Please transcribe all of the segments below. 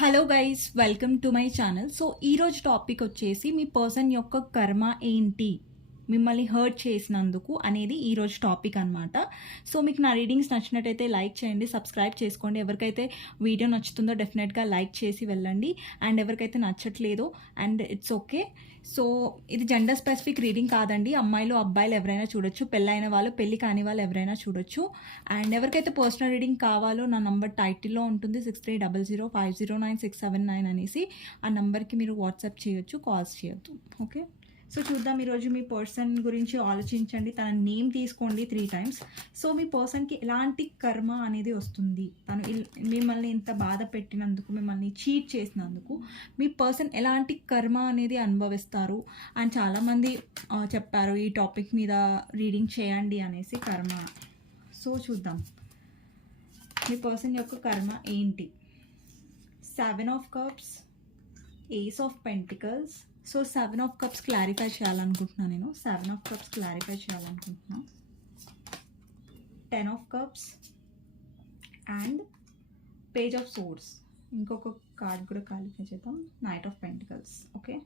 Hello guys, welcome to my channel. So ఈరోజు topic వచ్చేసి మీ person యొక్క కర్మ ఏంటి, మిమ్మల్ని హర్ట్ చేసినందుకు అనేది ఈరోజు టాపిక్ అనమాట. సో మీకు నా రీడింగ్స్ నచ్చినట్టయితే లైక్ చేయండి, సబ్స్క్రైబ్ చేసుకోండి. ఎవరికైతే వీడియో నచ్చుతుందో డెఫినెట్గా లైక్ చేసి వెళ్ళండి, అండ్ ఎవరికైతే నచ్చట్లేదో అండ్ ఇట్స్ ఓకే. సో ఇది జెండర్ స్పెసిఫిక్ రీడింగ్ కాదండి, అమ్మాయిలు అబ్బాయిలు ఎవరైనా చూడొచ్చు, పెళ్ళైన వాళ్ళు పెళ్ళి కాని వాళ్ళు ఎవరైనా చూడొచ్చు. అండ్ ఎవరికైతే పర్సనల్ రీడింగ్ కావాలో నా నంబర్ టైటిల్లో ఉంటుంది 6300509679 అనేసి. ఆ నంబర్కి మీరు వాట్సాప్ చేయొచ్చు, కాల్స్ చేయొద్దు. ఓకే, సో చూద్దాం. ఈరోజు మీ పర్సన్ గురించి ఆలోచించండి, తన నేమ్ తీసుకోండి 3 times. సో మీ పర్సన్కి ఎలాంటి కర్మ అనేది వస్తుంది, తను మిమ్మల్ని ఇంత బాధ పెట్టినందుకు, మిమ్మల్ని చీట్ చేసినందుకు మీ పర్సన్ ఎలాంటి కర్మ అనేది అనుభవిస్తారు. అండ్ చాలామంది చెప్పారు ఈ టాపిక్ మీద రీడింగ్ చేయండి అనేసి, కర్మ. సో చూద్దాం మీ పర్సన్ యొక్క కర్మ ఏంటి. 7 of Cups, Ace of Pentacles. So 7 of Cups clarify చేయాలనుకుంటున్నాను నేను. 7 of Cups క్లారిఫై చేయాలనుకుంటున్నాను. 10 of Cups and Page of Swords. ఇంకొక కార్డ్ కూడా క్లారిఫై చేద్దాం. Knight of Pentacles. ఓకే,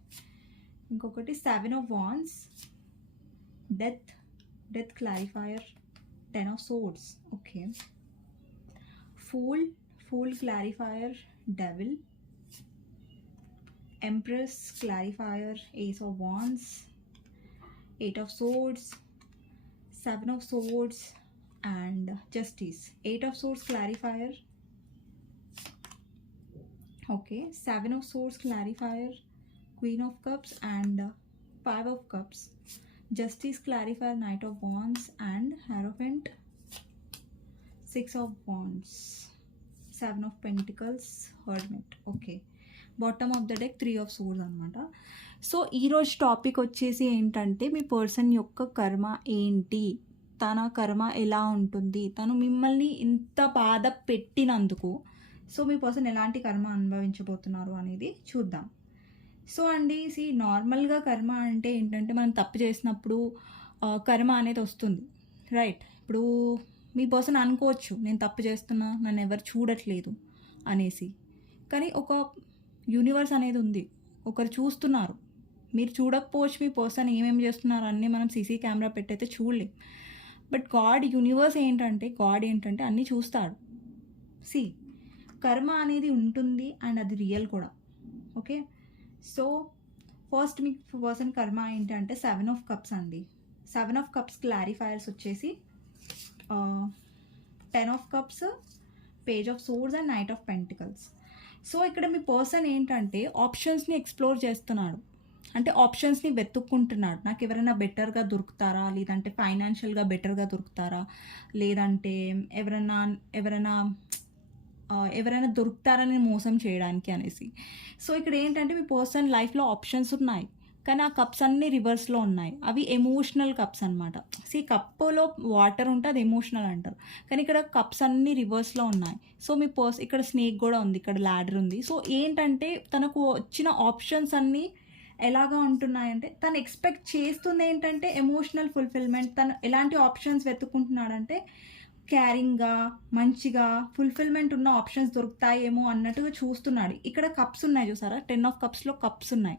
ఇంకొకటి 7 of Wands, death clarifier, 10 of Swords. Okay, Fool clarifier, Devil, Empress clarifier, Ace of Wands, 8 of Swords, 7 of Swords and Justice. 8 of Swords clarifier. Okay, 7 of Swords clarifier, Queen of Cups and 5 of Cups. Justice clarifier, Knight of Wands and Hierophant, 6 of Wands, 7 of Pentacles, Hermit. Okay, bottom of the deck 3 of Swords అనమాట. So ఈరోజు topic వచ్చేసి ఏంటంటే మీ person యొక్క కర్మ ఏంటి, తన కర్మ ఎలా ఉంటుంది, తను మిమ్మల్ని ఇంత బాధ పెట్టినందుకు సో మీ పర్సన్ ఎలాంటి కర్మ అనుభవించబోతున్నారు అనేది చూద్దాం. సో అండి, నార్మల్గా కర్మ అంటే ఏంటంటే మనం తప్పు చేసినప్పుడు కర్మ అనేది వస్తుంది, రైట్? ఇప్పుడు మీ పర్సన్ అనుకోవచ్చు నేను తప్పు చేస్తున్నా, నన్ను ఎవరు చూడట్లేదు అనేసి, కానీ ఒక యూనివర్స్ అనేది ఉంది, ఒకరు చూస్తున్నారు. మీరు చూడకపోవచ్చు మీ పర్సన్ ఏమేమి చేస్తున్నారు అన్నీ మనం సీసీ కెమెరా పెట్టయితే చూడలేం. బట్ యూనివర్స్ ఏంటంటే అన్నీ చూస్తాడు. కర్మ అనేది ఉంటుంది అండ్ అది రియల్ కూడా. ఓకే, సో ఫస్ట్ మీ పర్సన్ కర్మ ఏంటంటే 7 of Cups అండి. 7 of Cups క్లారిఫైయర్స్ వచ్చేసి 10 of Cups, Page of Swords and Knight of Pentacles. So ఇక్కడ మీ పర్సన్ ఏంటంటే ఆప్షన్స్ని ఎక్స్ప్లోర్ చేస్తున్నాడు, అంటే ఆప్షన్స్ని వెతుక్కుంటున్నాడు. నాకు ఎవరైనా బెటర్గా దొరుకుతారా, లేదంటే ఫైనాన్షియల్గా బెటర్గా దొరుకుతారా, లేదంటే ఎవరైనా దొరుకుతారని మోసం చేయడానికి అనేసి. సో ఇక్కడ ఏంటంటే మీ పర్సన్ లైఫ్లో ఆప్షన్స్ ఉన్నాయి, కానీ ఆ కప్స్ అన్నీ రివర్స్లో ఉన్నాయి. అవి ఎమోషనల్ కప్స్ అనమాట. కప్పులో వాటర్ ఉంటే అది ఎమోషనల్ అంటారు, కానీ ఇక్కడ కప్స్ అన్నీ రివర్స్లో ఉన్నాయి. సో మీ ఇక్కడ స్నేక్ కూడా ఉంది, ఇక్కడ ల్యాడర్ ఉంది. సో ఏంటంటే తనకు వచ్చిన ఆప్షన్స్ అన్నీ ఎలాగా ఉంటున్నాయంటే తను ఎక్స్పెక్ట్ చేస్తుంది ఏంటంటే ఎమోషనల్ ఫుల్ఫిల్మెంట్. తను ఎలాంటి ఆప్షన్స్ వెతుక్కుంటున్నాడంటే క్యారింగ్గా, మంచిగా, ఫుల్ఫిల్మెంట్ ఉన్న ఆప్షన్స్ దొరుకుతాయేమో అన్నట్టుగా చూస్తున్నాడు. ఇక్కడ కప్స్ ఉన్నాయి చూసారా, 10 of Cupsలో కప్స్ ఉన్నాయి.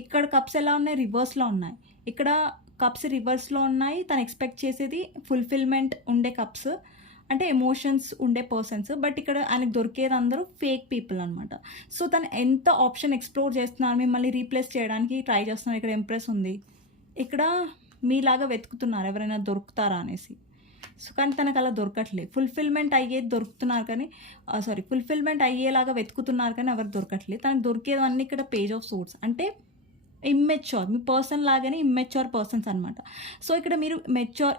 ఇక్కడ కప్స్ ఎలా ఉన్నాయి, రివర్స్లో ఉన్నాయి. ఇక్కడ కప్స్ రివర్స్లో ఉన్నాయి. తను ఎక్స్పెక్ట్ చేసేది ఫుల్ఫిల్మెంట్ ఉండే కప్స్, అంటే ఎమోషన్స్ ఉండే పర్సన్స్. బట్ ఇక్కడ ఆయనకు దొరికేది అందరూ ఫేక్ పీపుల్ అనమాట. సో తను ఎంత ఆప్షన్ ఎక్స్ప్లోర్ చేస్తున్నారు, మిమ్మల్ని రీప్లేస్ చేయడానికి ట్రై చేస్తున్నారు. ఇక్కడ ఎంప్రెస్ ఉంది, ఇక్కడ మీలాగా వెతుకుతున్నారు ఎవరైనా దొరుకుతారా అనేసి. సో కానీ తనకు అలా దొరకట్లేదు. ఫుల్ఫిల్మెంట్ అయ్యేలాగా వెతుకుతున్నారు కానీ ఎవరు దొరకట్లేదు. తనకు దొరికేవన్నీ ఇక్కడ Page of Swords, అంటే ఇమ్మెచ్యూర్, మీ పర్సన్ లాగానే ఇమ్మెచ్యూర్ పర్సన్స్ అనమాట. సో ఇక్కడ మీరు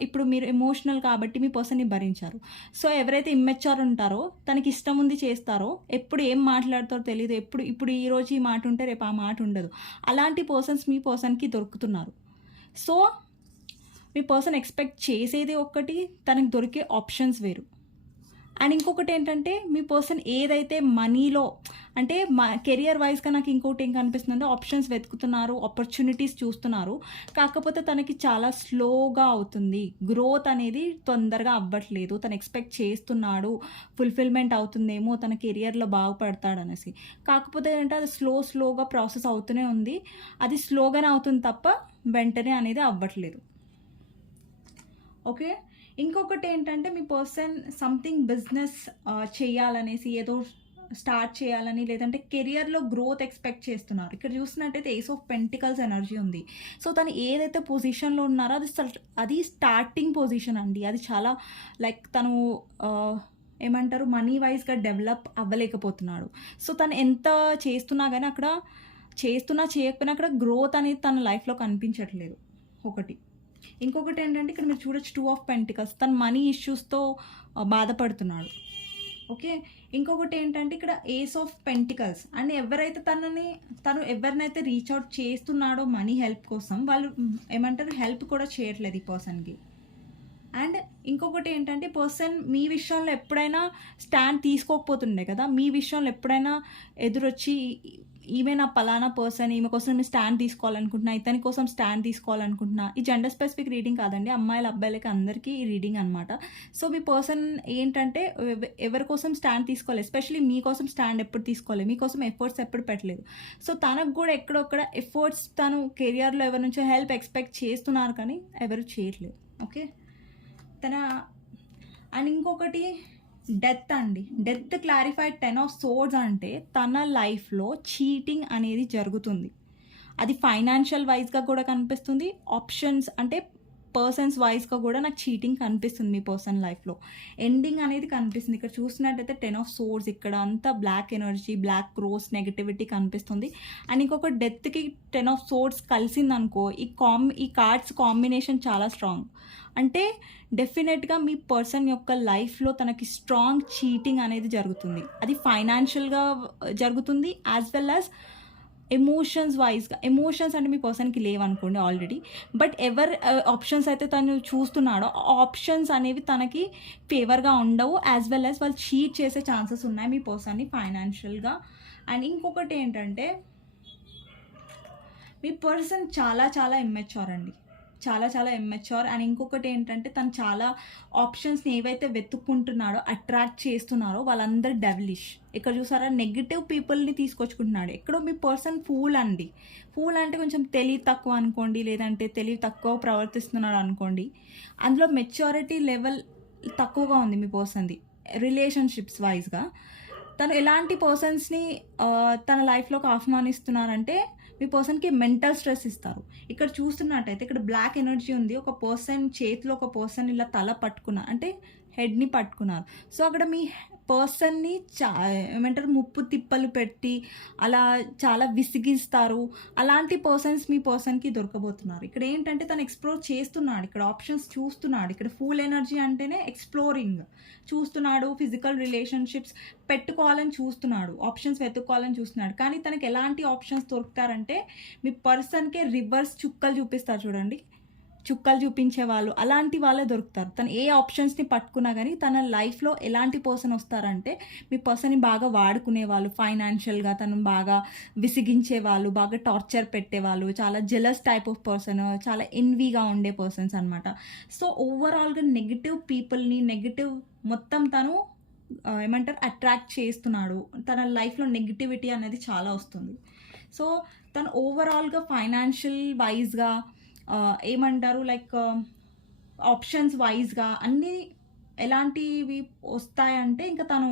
ఇప్పుడు మీరు ఎమోషనల్ కాబట్టి మీ పర్సన్ని భరించారు. సో ఎవరైతే ఇమ్మెచ్యూర్ ఉంటారో, తనకి ఇష్టం ఉంది చేస్తారో, ఎప్పుడు ఏం మాట్లాడతారో తెలియదు, ఇప్పుడు ఈరోజు ఈ మాట ఉంటే రేపు ఆ మాట ఉండదు, అలాంటి పర్సన్స్ మీ పర్సన్కి దొరుకుతున్నారు. సో మీ పర్సన్ ఎక్స్పెక్ట్ చేసేది ఒక్కటి, తనకు దొరికే ఆప్షన్స్ వేరు. అండ్ ఇంకొకటి ఏంటంటే మీ పర్సన్ ఏదైతే మనీలో, అంటే కెరియర్ వైజ్గా నాకు ఇంకోటి ఏం కనిపిస్తుంది అంటే ఆప్షన్స్ వెతుకుతున్నారు, ఆపర్చునిటీస్ చూస్తున్నారు, కాకపోతే తనకి చాలా స్లోగా అవుతుంది, గ్రోత్ అనేది తొందరగా అవ్వట్లేదు, తను ఎక్స్పెక్ట్ చేస్తున్నాడు ఫుల్ఫిల్మెంట్ అవుతుందేమో, తన కెరియర్లో బాగుపడతాడనేసి. కాకపోతే ఏంటంటే అది స్లోగా ప్రాసెస్ అవుతూనే ఉంది, అది స్లోగానే అవుతుంది తప్ప వెంటనే అనేది అవ్వట్లేదు. ఓకే. ఇంకొకటి ఏంటంటే మీ పర్సన్ సంథింగ్ బిజినెస్ చేయాలనేసి, ఏదో స్టార్ట్ చేయాలని, లేదంటే కెరియర్లో గ్రోత్ ఎక్స్పెక్ట్ చేస్తున్నారు. ఇక్కడ చూసినట్టయితే ఏస్ ఆఫ్ పెంటికల్స్ ఎనర్జీ ఉంది. సో తను ఏదైతే పొజిషన్లో ఉన్నారో అది స్టార్టింగ్ పొజిషన్ అండి. అది చాలా లైక్ తను ఏమంటారు మనీ వైజ్గా డెవలప్ అవ్వలేకపోతున్నాడు. సో తను ఎంత చేస్తున్నా కానీ అక్కడ చేయకపోయినా అక్కడ గ్రోత్ అనేది తన లైఫ్లో కనిపించట్లేదు ఒకటి. ఇంకొకటి ఏంటంటే ఇక్కడ మీరు చూడొచ్చు 2 ఆఫ్ పెంటికల్స్, తను మనీ ఇష్యూస్తో బాధపడుతున్నాడు. ఓకే. ఇంకొకటి ఏంటంటే ఇక్కడ ఏస్ ఆఫ్ పెంటికల్స్ అండ్ తను ఎవరినైతే రీచ్ అవుట్ చేస్తున్నాడో మనీ హెల్ప్ కోసం, వాళ్ళు ఏమంటారు హెల్ప్ కూడా చేయట్లేదు ఈ పర్సన్కి. అండ్ ఇంకొకటి ఏంటంటే పర్సన్ మీ విషయంలో ఎప్పుడైనా స్టాండ్ తీసుకోకపోతుండే కదా, మీ విషయంలో ఎప్పుడైనా ఎదురొచ్చి ఈమె నా పలానా పర్సన్, ఈమె కోసం నేను స్టాండ్ తీసుకోవాలనుకుంటున్నా, ఇతని కోసం స్టాండ్ తీసుకోవాలనుకుంటున్నా. ఈ జెండర్ స్పెసిఫిక్ రీడింగ్ కాదండి, అమ్మాయిలు అబ్బాయిలకి అందరికీ ఈ రీడింగ్ అనమాట. సో మీ పర్సన్ ఏంటంటే ఎవరి కోసం స్టాండ్ తీసుకోవాలి, ఎస్పెషలీ మీకోసం స్టాండ్ ఎప్పుడు తీసుకోలేదు, మీకోసం ఎఫర్ట్స్ ఎప్పుడు పెట్టలేదు. సో తనకు కూడా ఎక్కడొక్కడ ఎఫర్ట్స్, తను కెరియర్లో ఎవరి నుంచో హెల్ప్ ఎక్స్పెక్ట్ చేస్తున్నారు కానీ ఎవరు చేయట్లేదు. ఓకే. అండ్ ఇంకొకటి డెత్ అండి. డెత్ క్లారిఫైడ్ 10 ఆఫ్ సోర్డ్స్ అంటే తన లైఫ్లో చీటింగ్ అనేది జరుగుతుంది. అది ఫైనాన్షియల్ వైజ్గా కూడా కనిపిస్తుంది, ఆప్షన్స్ అంటే పర్సన్స్ వైజ్గా కూడా నాకు చీటింగ్ కనిపిస్తుంది మీ పర్సన్ లైఫ్లో. ఎండింగ్ అనేది కనిపిస్తుంది. ఇక్కడ చూసినట్టయితే 10 ఆఫ్ సోర్డ్స్, ఇక్కడ అంతా black energy, black crows, negativity కనిపిస్తుంది. అండ్ ఇంకొక డెత్కి 10 ఆఫ్ సోర్డ్స్ కలిసిందనుకో, ఈ కార్డ్స్ కాంబినేషన్ చాలా స్ట్రాంగ్. అంటే డెఫినెట్గా మీ పర్సన్ యొక్క లైఫ్లో తనకి స్ట్రాంగ్ చీటింగ్ అనేది జరుగుతుంది. అది ఫైనాన్షియల్గా జరుగుతుంది యాజ్ వెల్ యాజ్ ఎమోషన్స్ వైజ్గా. ఎమోషన్స్ అంటే మీ పర్సన్కి లేవనుకోండి ఆల్రెడీ, బట్ ఆప్షన్స్ అయితే తను చూస్తున్నాడో ఆ ఆప్షన్స్ అనేవి తనకి ఫేవర్గా ఉండవు, యాజ్ వెల్ యాజ్ వాళ్ళు చీట్ చేసే ఛాన్సెస్ ఉన్నాయి మీ పర్సన్ని ఫైనాన్షియల్గా. అండ్ ఇంకొకటి ఏంటంటే మీ పర్సన్ చాలా ఇమ్మెచ్యూర్ అండి, చాలా ఇమ్మెచ్యూర్. అండ్ ఇంకొకటి ఏంటంటే తను చాలా ఆప్షన్స్ని ఏవైతే వెతుక్కుంటున్నాడో, అట్రాక్ట్ చేస్తున్నారో వాళ్ళందరూ డెవిలిష్. ఇక్కడ చూసారా నెగిటివ్ పీపుల్ని తీసుకొచ్చుకుంటున్నాడు. ఎక్కడో మీ పర్సన్ ఫూల్ అండి. ఫూల్ అంటే కొంచెం తెలివి తక్కువ అనుకోండి, లేదంటే తెలివి తక్కువ ప్రవర్తిస్తున్నాడు అనుకోండి. అందులో మెచ్యూరిటీ లెవెల్ తక్కువగా ఉంది మీ పర్సన్ది రిలేషన్షిప్స్ వైజ్గా. తను ఎలాంటి పర్సన్స్ని తన లైఫ్లోకి ఆహ్వానిస్తున్నారంటే మీ పర్సన్కి మెంటల్ స్ట్రెస్ ఇస్తారు. ఇక్కడ చూస్తున్నట్టయితే ఇక్కడ బ్లాక్ ఎనర్జీ ఉంది. ఒక పర్సన్ చేతిలో ఒక పర్సన్ ఇలా తల పట్టుకున్నారు అంటే హెడ్ని పట్టుకున్నారు. సో అక్కడ మీ పర్సన్ని ఏమంటారు ముప్పు తిప్పలు పెట్టి అలా చాలా విసిగిస్తారు. అలాంటి పర్సన్స్ మీ పర్సన్కి దొరకబోతున్నారు. ఇక్కడ ఏంటంటే తను ఎక్స్ప్లోర్ చేస్తున్నాడు, ఇక్కడ ఆప్షన్స్ చూస్తున్నాడు. ఇక్కడ ఫుల్ ఎనర్జీ అంటేనే ఎక్స్ప్లోరింగ్ చూస్తున్నాడు, ఫిజికల్ రిలేషన్షిప్స్ పెట్టుకోవాలని చూస్తున్నాడు, ఆప్షన్స్ వెతుక్కోవాలని చూస్తున్నాడు. కానీ తనకి ఎలాంటి ఆప్షన్స్ దొరుకుతారంటే మీ పర్సన్కే రివర్స్ చుక్కలు చూపిస్తారు చూడండి, చుక్కలు చూపించే వాళ్ళు, అలాంటి వాళ్ళే దొరుకుతారు. తను ఏ ఆప్షన్స్ని పట్టుకున్నా కానీ తన లైఫ్లో ఎలాంటి పర్సన్ వస్తారంటే మీ పర్సన్ని బాగా వాడుకునే వాళ్ళు, ఫైనాన్షియల్గా తను బాగా విసిగించే వాళ్ళు, బాగా టార్చర్ పెట్టేవాళ్ళు, చాలా జెలస్ టైప్ ఆఫ్ పర్సన్, చాలా ఎన్వీగా ఉండే పర్సన్స్ అనమాట. సో ఓవరాల్గా నెగిటివ్ పీపుల్ని, నెగిటివ్ మొత్తం తను ఏమంటారు అట్రాక్ట్ చేస్తున్నాడు. తన లైఫ్లో నెగిటివిటీ అనేది చాలా వస్తుంది. సో తను ఓవరాల్గా ఫైనాన్షియల్ వైజ్గా ఏమంటారు లైక్ ఆప్షన్స్ వైజ్గా అన్నీ ఎలాంటివి వస్తాయంటే ఇంకా తను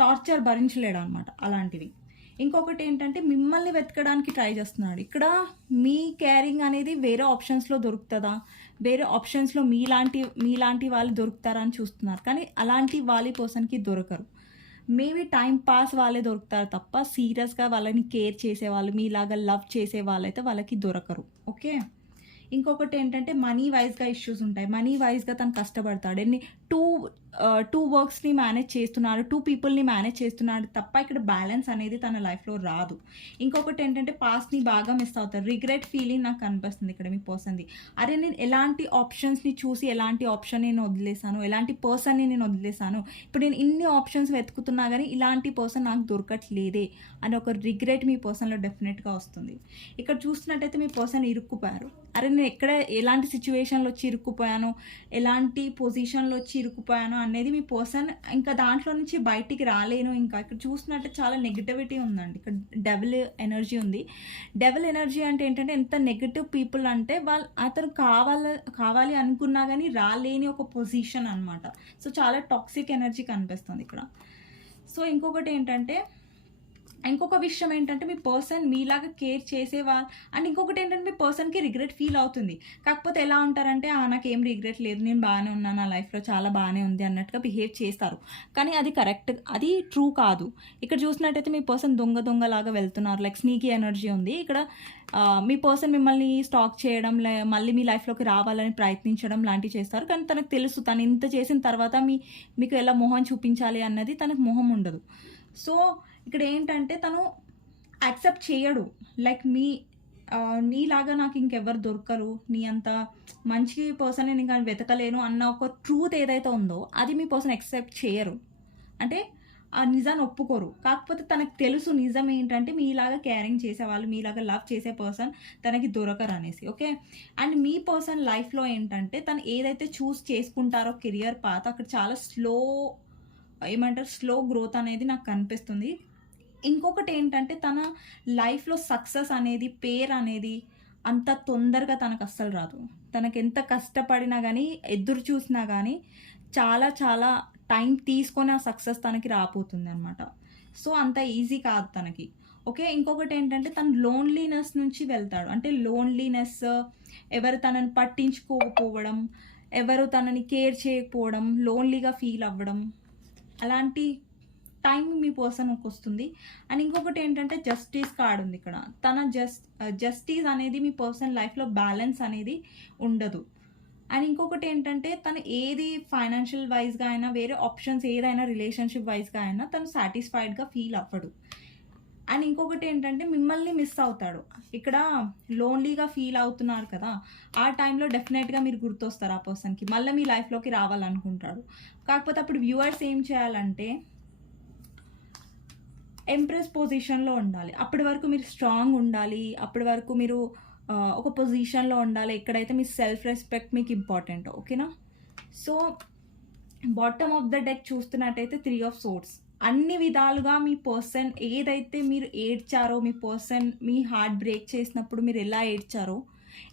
టార్చర్ భరించలేడు అనమాట అలాంటివి. ఇంకొకటి ఏంటంటే మిమ్మల్ని వెతకడానికి ట్రై చేస్తున్నాడు. ఇక్కడ మీ కేరింగ్ అనేది వేరే ఆప్షన్స్లో దొరుకుతుందా, వేరే ఆప్షన్స్లో మీలాంటి వాళ్ళు దొరుకుతారా అని చూస్తున్నారు. కానీ అలాంటి వాళ్ళ పర్సన్కి దొరకరు. మేబీ టైం పాస్ వాళ్ళే దొరుకుతారు తప్ప సీరియస్గా వాళ్ళని కేర్ చేసేవాళ్ళు, మీలాగా లవ్ చేసే వాళ్ళైతే వాళ్ళకి దొరకరు. ఓకే. ఇంకొకటి ఏంటంటే మనీ వైజ్గా ఇష్యూస్ ఉంటాయి. మనీ వైజ్గా తను కష్టపడతాడు. 2 వర్క్స్‌ని మేనేజ్ చేస్తున్నాడు. 2 పీపుల్‌ని మేనేజ్ చేస్తున్నాడు తప్ప ఇక్కడ బ్యాలెన్స్ అనేది తన లైఫ్‌లో రాదు. ఇంకొకటేంటంటే పాస్ట్‌ని బాగా మిస్ అవుతారు. రిగ్రెట్ ఫీలింగ్ నాకు కనిపిస్తుంది ఇక్కడ మీ పర్సన్‌ది. అరే! నేను ఎలాంటి ఆప్షన్స్‌ని చూసి ఎలాంటి ఆప్షన్‌ని నేను వదిలేసాను, ఎలాంటి పర్సన్‌ని నేను వదిలేసాను. ఇప్పుడు నేను ఇన్ని ఆప్షన్స్ వెతుకుతున్నా గానీ ఇలాంటి పర్సన్ నాకు దొరకట్లేదే అని ఒక రిగ్రెట్ మీ పర్సన్‌లో డెఫినెట్‌గా వస్తుంది. ఇక్కడ చూస్తున్నట్టయితే మీ పర్సన్ ఇరుక్కుపోయారు. అరే! నేను ఎక్కడ ఎలాంటి సిట్యుయేషన్‌లో వచ్చి ఇరుక్కుపోయాను, ఎలాంటి పొజిషన్‌లో వచ్చి ఇరుక్కుపోయాను అనేది మీ పర్సన్ ఇంకా దాంట్లో నుంచి బయటికి రాలేను ఇంకా. ఇక్కడ చూస్తున్నట్టే చాలా నెగటివిటీ ఉందండి. ఇక్కడ డెవిల్ ఎనర్జీ ఉంది. డెవిల్ ఎనర్జీ అంటే ఏంటంటే ఎంత నెగటివ్ పీపుల్ అంటే అతను కావాలి అనుకున్నా గానీ రాలేని ఒక పొజిషన్ అనమాట. సో, చాలా టాక్సిక్ ఎనర్జీ కనిపిస్తుంది ఇక్కడ. సో, ఇంకొక విషయం ఏంటంటే మీ పర్సన్ మీలాగా కేర్ చేసేవాళ్ళు అండ్ ఇంకొకటి ఏంటంటే మీ పర్సన్‌కి రిగ్రెట్ ఫీల్ అవుతుంది. కాకపోతే ఎలా ఉంటారంటే నాకేం రిగ్రెట్ లేదు. నేను బానే ఉన్నాను. నా లైఫ్‌లో చాలా బానే ఉంది అన్నట్టుగా బిహేవ్ చేస్తారు. కానీ అది ట్రూ కాదు. ఇక్కడ చూసినట్టయితే మీ పర్సన్ దొంగలాగా వెళ్తున్నారు. లైక్ స్నీకీ ఎనర్జీ ఉంది. ఇక్కడ మీ పర్సన్ మిమ్మల్ని స్టాక్ చేయడం, మళ్ళీ మీ లైఫ్‌లోకి రావాలని ప్రయత్నించడం లాంటివి చేస్తారు. కానీ తనకు తెలుసు తను ఇంత చేసిన తర్వాత మీకు ఎలా మొహం చూపించాలి అన్నది తనకు మొహం ఉండదు. సో, ఇక్కడ ఏంటంటే తను యాక్సెప్ట్ చేయడు. లైక్ నీలాగా నాకు ఇంకెవ్వరు దొరకరు. నీ అంత మంచి పర్సన్‌ని నేను వెతకలేను అన్న ఒక ట్రూత్ ఏదైతే ఉందో అది మీ పర్సన్ యాక్సెప్ట్ చేయరు. అంటే ఆ నిజాన్ని ఒప్పుకోరు. కాకపోతే తనకు తెలుసు నిజం ఏంటంటే మీలాగా కేరింగ్ చేసేవాళ్ళు, మీలాగా లవ్ చేసే పర్సన్ తనకి దొరకరనేసి. ఓకే. అండ్ మీ పర్సన్ లైఫ్‌లో ఏంటంటే తను ఏదైతే చూస్ చేసుకుంటారో కెరియర్ పాత్ అక్కడ చాలా స్లో గ్రోత్ అనేది నాకు కనిపిస్తుంది. ఇంకొకటి ఏంటంటే తన లైఫ్‌లో సక్సెస్ అనేది, పేరు అనేది అంత తొందరగా తనకు అస్సలు రాదు. తనకెంత కష్టపడినా గానీ, ఎదురు చూసినా గానీ చాలా చాలా టైం తీసుకొని ఆ సక్సెస్ తనకి రాబోతుందనమాట. సో, అంత ఈజీ కాదు తనకి. ఓకే. ఇంకొకటి ఏంటంటే తను లోన్లీనెస్ నుంచి వెళ్తాడు. అంటే లోన్లీనెస్, ఎవరు తనని పట్టించుకోకపోవడం, ఎవరు తనని కేర్ చేయకపోవడం, లోన్లీగా ఫీల్ అవ్వడం అలాంటి టైం మీ పర్సన్‌కి వస్తుంది. అండ్ ఇంకొకటి ఏంటంటే జస్టిస్ కార్డ్ ఉంది ఇక్కడ. జస్టిస్ అనేది మీ పర్సన్ లైఫ్‌లో బ్యాలెన్స్ అనేది ఉండదు. అండ్ ఇంకొకటి ఏంటంటే తను ఏది ఫైనాన్షియల్ వైస్‌గా అయినా, వేరే ఆప్షన్స్ ఏదైనా రిలేషన్‌షిప్ వైస్‌గా అయినా తను సాటిస్ఫైడ్‌గా ఫీల్ అవ్వడు. అండ్ ఇంకొకటి ఏంటంటే మిమ్మల్ని మిస్ అవుతాడు. ఇక్కడ లోన్లీగా ఫీల్ అవుతున్నారు కదా! ఆ టైంలో డెఫినెట్‌గా మీరు గుర్తొస్తారు ఆ పర్సన్‌కి. మళ్ళీ మీ లైఫ్‌లోకి రావాలనుకుంటాడు. కాకపోతే అప్పుడు వ్యూవర్స్ ఏం చేయాలంటే ఎంప్రెస్ పొజిషన్‌లో ఉండాలి. అప్పటి వరకు మీరు స్ట్రాంగ్ ఉండాలి. అప్పటి వరకు మీరు ఒక పొజిషన్‌లో ఉండాలి. ఎక్కడైతే మీ సెల్ఫ్ రెస్పెక్ట్ మీకు ఇంపార్టెంట్. ఓకేనా? So, bottom of the deck చూస్తున్నట్టయితే 3 ఆఫ్ సోర్డ్స్. అన్ని విధాలుగా మీ పర్సన్ ఏదైతే మీరు ఏడ్చారో, మీ పర్సన్ మీ హార్ట్ బ్రేక్ చేసినప్పుడు మీరు ఎలా ఏడ్చారో,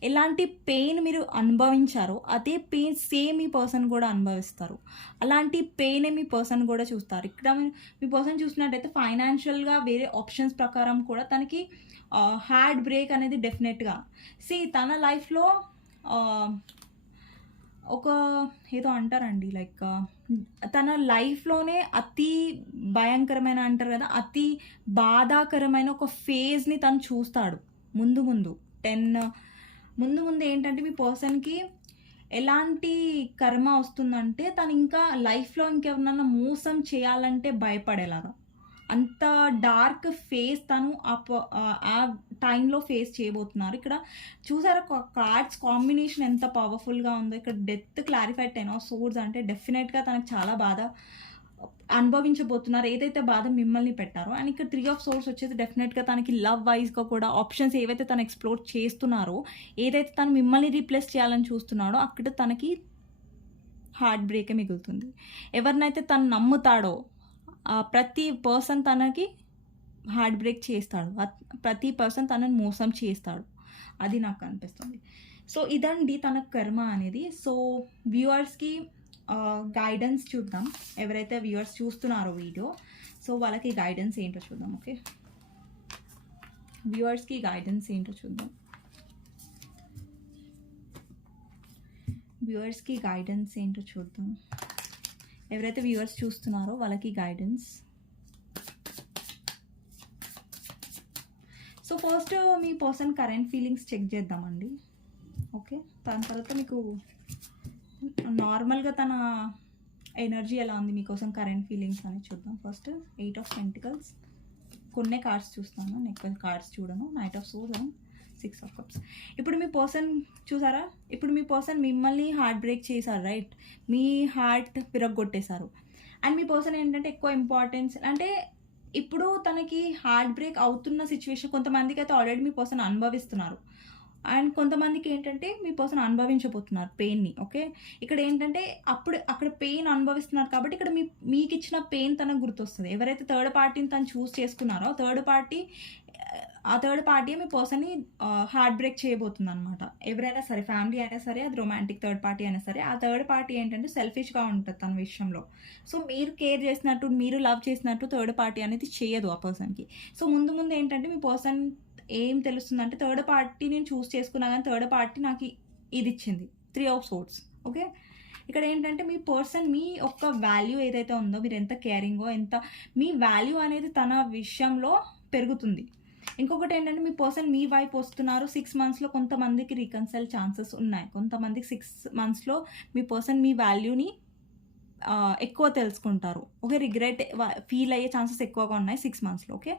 ఎలాంటి పెయిన్ మీరు అనుభవించారో అదే పెయిన్ సేమ్ మీ పర్సన్ కూడా అనుభవిస్తారు. అలాంటి పెయినే మీ పర్సన్ కూడా చూస్తారు. ఇక్కడ మీ పర్సన్ చూసినట్టయితే ఫైనాన్షియల్‌గా వేరే ఆప్షన్స్ ప్రకారం కూడా తనకి హార్ట్ బ్రేక్ అనేది డెఫినెట్‌గా. తన లైఫ్‌లో ఒక ఏదో అంటారండి లైక్ తన లైఫ్‌లోనే అతి భయంకరమైన అంటారు కదా! అతి బాధాకరమైన ఒక ఫేజ్‌ని తను చూస్తాడు ముందు ముందు. 10 ముందు ఏంటంటే మీ పర్సన్‌కి ఎలాంటి కర్మ వస్తుందంటే తను ఇంకా లైఫ్‌లో ఇంకెవరినన్నా మోసం చేయాలంటే భయపడేలాగా. అంత డార్క్ ఫేస్ తను ఆ టైంలో ఫేస్ చేయబోతున్నారు. ఇక్కడ చూసారా కార్డ్స్ కాంబినేషన్ ఎంత పవర్‌ఫుల్‌గా ఉందో. ఇక్కడ డెత్ క్లారిఫైడ్ 10 ఆఫ్ సోర్డ్స్ అంటే డెఫినెట్‌గా తనకు చాలా బాధ అనుభవించబోతున్నారు. ఏదైతే బాధ మిమ్మల్ని పెట్టారో. అండ్ ఇక్కడ 3 ఆఫ్ సోర్డ్స్ వచ్చేసి డెఫినెట్‌గా తనకి లవ్ వైస్‌గా కూడా ఆప్షన్స్ ఏవైతే తను ఎక్స్‌ప్లోర్ చేస్తున్నారో, ఏదైతే తను మిమ్మల్ని రీప్లేస్ చేయాలని చూస్తున్నాడో అక్కడ తనకి హార్ట్ బ్రేకే మిగులుతుంది. ఎవరినైతే తను నమ్ముతాడో ప్రతి పర్సన్ తనకి హార్ట్ బ్రేక్ చేస్తాడు. ప్రతి పర్సన్ తనని మోసం చేస్తాడు. అది నాకు అనిపిస్తుంది. సో, ఇదండి తన కర్మ అనేది. సో, వ్యూవర్స్‌కి గైడెన్స్ చూద్దాం. ఎవరైతే వ్యూవర్స్ చూస్తున్నారో వీడియో, సో వాళ్ళకి గైడెన్స్ ఏంటో చూద్దాం. ఓకే. వ్యూవర్స్‌కి గైడెన్స్ ఏంటో చూద్దాం. ఎవరైతే వ్యూవర్స్ చూస్తున్నారో వాళ్ళకి గైడెన్స్. సో, ఫస్ట్ మీ పర్సన్ కరెంట్ ఫీలింగ్స్ చెక్ చేద్దామండి. ఓకే. దాని తర్వాత మీకు నార్మల్గా తన ఎనర్జీ ఎలా ఉంది మీకోసం, కరెంట్ ఫీలింగ్స్ అని చూద్దాం. ఫస్ట్ 8 ఆఫ్ పెంటికల్స్, కొన్ని కార్డ్స్ చూస్తాను, ఎక్కువ కార్డ్స్ చూడను. Knight of swords and 6 of cups. ఇప్పుడు మీ పర్సన్ చూసారా, ఇప్పుడు మీ పర్సన్ మిమ్మల్ని హార్ట్ బ్రేక్ చేశారు, రైట్? మీ హార్ట్ విరగొట్టేశారు. అండ్ మీ పర్సన్ ఏంటంటే ఎక్కువ ఇంపార్టెన్స్ అంటే ఇప్పుడు తనకి హార్ట్ బ్రేక్ అవుతున్న సిచ్యువేషన్, కొంతమందికి అయితే ఆల్రెడీ మీ పర్సన్ అనుభవిస్తున్నారు అండ్ కొంతమందికి ఏంటంటే మీ పర్సన్ అనుభవించబోతున్నారు పెయిన్ని. ఓకే, ఇక్కడ ఏంటంటే అక్కడ పెయిన్ అనుభవిస్తున్నారు కాబట్టి ఇక్కడ మీకు ఇచ్చిన పెయిన్ తనకు గుర్తొస్తుంది. ఎవరైతే థర్డ్ పార్టీని తను చూస్ చేసుకున్నారో ఆ థర్డ్ పార్టీ మీ పర్సన్ని హార్ట్ బ్రేక్ చేయబోతుంది అనమాట. ఎవరైనా సరే, ఫ్యామిలీ అయినా సరే, అది రొమాంటిక్ థర్డ్ పార్టీ అయినా సరే, ఆ థర్డ్ పార్టీ ఏంటంటే సెల్ఫిష్గా ఉంటుంది తన విషయంలో. సో మీరు కేర్ చేసినట్టు, మీరు లవ్ చేసినట్టు థర్డ్ పార్టీ అనేది చేయదు ఆ పర్సన్కి. సో ముందు ఏంటంటే మీ పర్సన్ ఏం తెలుస్తుందంటే, థర్డ్ పార్టీ నేను చూస్ చేసుకున్నా కానీ థర్డ్ పార్టీ నాకు ఇది ఇచ్చింది, 3 ఆఫ్ సోర్డ్స్. ఓకే, ఇక్కడ ఏంటంటే మీ పర్సన్ మీ ఒక్క వాల్యూ ఏదైతే ఉందో, మీరు ఎంత కేరింగో, ఎంత మీ వాల్యూ అనేది తన విషయంలో పెరుగుతుంది. ఇంకొకటి ఏంటంటే మీ పర్సన్ మీ వైపు వస్తున్నారు. 6 మంత్స్లో కొంతమందికి రీకన్సైల్ ఛాన్సెస్ ఉన్నాయి, కొంతమందికి 6 మంత్స్లో మీ పర్సన్ మీ వాల్యూని ఎక్కువ తెలుసుకుంటారు. ఓకే, రిగ్రెట్ ఫీల్ అయ్యే ఛాన్సెస్ ఎక్కువగా ఉన్నాయి 6 మంత్స్లో. ఓకే,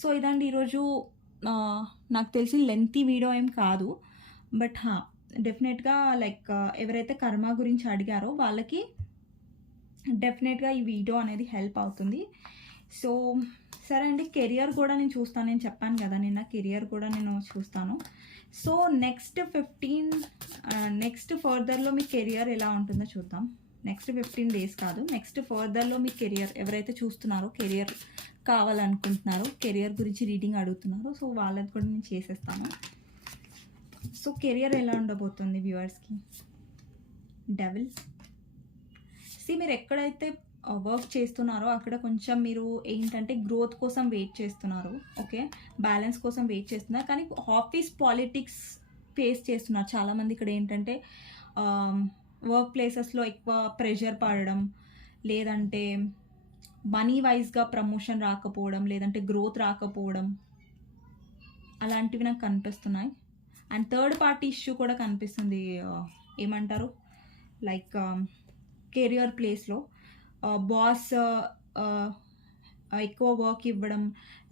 సో ఇదండి ఈరోజు నాకు తెలిసి లెంతీ వీడియో ఏం కాదు, బట్ డెఫినెట్గా లైక్ ఎవరైతే కర్మ గురించి అడిగారో వాళ్ళకి డెఫినెట్గా ఈ వీడియో అనేది హెల్ప్ అవుతుంది. సో సరే అండి, కెరియర్ కూడా నేను చూస్తాను, నేను చెప్పాను కదా నిన్న, కెరియర్ కూడా నేను చూస్తాను. సో నెక్స్ట్ ఫర్దర్లో మీ కెరియర్ ఎలా ఉంటుందో చూద్దాం. నెక్స్ట్ 15 డేస్ కాదు, నెక్స్ట్ ఫర్దర్లో మీ కెరియర్ ఎవరైతే చూస్తున్నారో, కెరియర్ కావాలనుకుంటున్నారో, కెరియర్ గురించి రీడింగ్ అడుగుతున్నారో, సో వాళ్ళది కూడా నేను చేసేస్తాను. సో కెరియర్ ఎలా ఉండబోతుంది వ్యూవర్స్కి. డెవిల్, మీరు ఎక్కడైతే వర్క్ చేస్తున్నారో అక్కడ కొంచెం మీరు ఏంటంటే గ్రోత్ కోసం వెయిట్ చేస్తున్నారు. ఓకే, బ్యాలెన్స్ కోసం వెయిట్ చేస్తున్నారు, కానీ ఆఫీస్ పాలిటిక్స్ ఫేస్ చేస్తున్నారు చాలామంది. ఇక్కడ ఏంటంటే వర్క్ ప్లేసెస్లో ఎక్కువ ప్రెషర్ పడడం, లేదంటే మనీ వైజ్గా ప్రమోషన్ రాకపోవడం, లేదంటే గ్రోత్ రాకపోవడం, అలాంటివి నాకు కనిపిస్తున్నాయి. అండ్ థర్డ్ పార్టీ ఇష్యూ కూడా కనిపిస్తుంది. ఏమంటారు, లైక్ కెరియర్ ప్లేస్లో బాస్ ఎక్కువ వర్క్ ఇవ్వడం,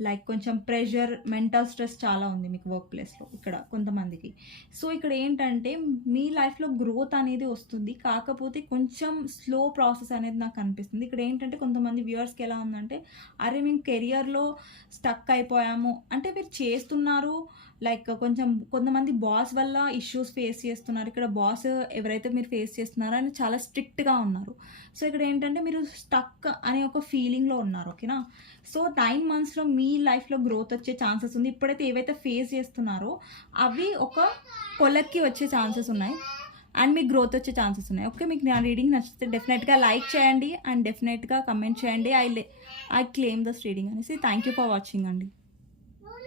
లైక్ కొంచెం ప్రెషర్, మెంటల్ స్ట్రెస్ చాలా ఉంది మీకు వర్క్ ప్లేస్లో ఇక్కడ కొంతమందికి. సో ఇక్కడ ఏంటంటే మీ లైఫ్లో గ్రోత్ అనేది వస్తుంది, కాకపోతే కొంచెం స్లో ప్రాసెస్ అనేది నాకు అనిపిస్తుంది. ఇక్కడ ఏంటంటే కొంతమంది వ్యూవర్స్కి ఎలా ఉందంటే, అరే మేము కెరియర్లో స్టక్ అయిపోయాము అంటే, మీరు చేస్తున్నారు, లైక్ కొంతమంది బాస్ వల్ల ఇష్యూస్ ఫేస్ చేస్తున్నారు. ఇక్కడ బాస్ ఎవరైతే మీరు ఫేస్ చేస్తున్నారో అని చాలా స్ట్రిక్ట్గా ఉన్నారు. సో ఇక్కడ ఏంటంటే మీరు స్టక్ అనే ఒక ఫీలింగ్లో ఉన్నారు. ఓకేనా, సో 9 మంత్స్లో మీ లైఫ్లో గ్రోత్ వచ్చే ఛాన్సెస్ ఉంది. ఇప్పుడైతే ఏవైతే ఫేస్ చేస్తున్నారో అవి ఒక కొలక్కి వచ్చే ఛాన్సెస్ ఉన్నాయి అండ్ మీకు గ్రోత్ వచ్చే ఛాన్సెస్ ఉన్నాయి. ఓకే, మీకు నా రీడింగ్ నచ్చితే డెఫినెట్గా లైక్ చేయండి అండ్ డెఫినెట్గా కమెంట్ చేయండి. ఐ క్లెయిమ్ దస్ రీడింగ్ అనేసి. థ్యాంక్ యూ ఫర్ వాచింగ్ అండి.